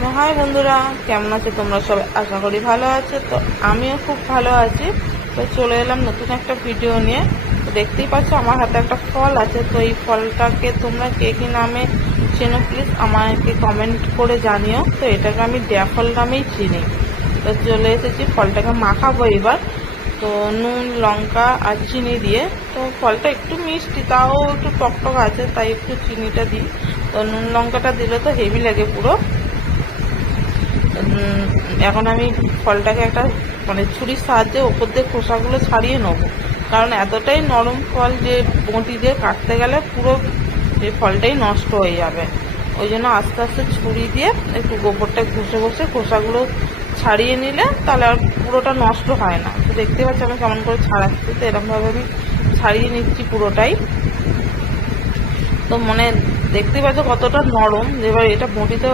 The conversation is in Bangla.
তো হাই বন্ধুরা, কেমন আছো তোমরা সবাই? আশা করি ভালো আছো। তো আমিও খুব ভালো আছি। তো চলে এলাম নতুন একটা ভিডিও নিয়ে। তো দেখতেই পাচ্ছ আমার হাতে একটা ফল আছে। তো এই ফলটাকে তোমরা কে কী নামে চেনো প্লিজ আমাকে কমেন্ট করে জানিও। তো এটাকে আমি ড্যাফল নামেই চিনি। তো চলে এসেছি, ফলটাকে মাখাবো এবার। তো নুন, লঙ্কা আর চিনি দিয়ে। তো ফলটা একটু মিষ্টি, তাও একটু টকটক আছে, তাই একটু চিনিটা দিই। তো নুন লঙ্কাটা দিলে তো হেভি লাগে পুরো। এখন আমি ফলটাকে একটা ছুরির সাহায্যে ওপর দিয়ে খোসাগুলো ছাড়িয়ে নেবো, কারণ এতটাই নরম ফল যে বঁটি দিয়ে কাটতে গেলে পুরো এই ফলটাই নষ্ট হয়ে যাবে। ওই জন্য আস্তে আস্তে ছুরি দিয়ে একটু গোবরটা ঘষে ঘষে খোসাগুলো ছাড়িয়ে নিলে তাহলে আর পুরোটা নষ্ট হয় না। তো দেখতে পাচ্ছি আমি কেমন করে ছাড়াচ্ছি। তো এরকমভাবে আমি ছাড়িয়ে নিচ্ছি পুরোটাই। তো দেখতে পাচ্ছ কতটা নরম। এবার এটা বঁটিতে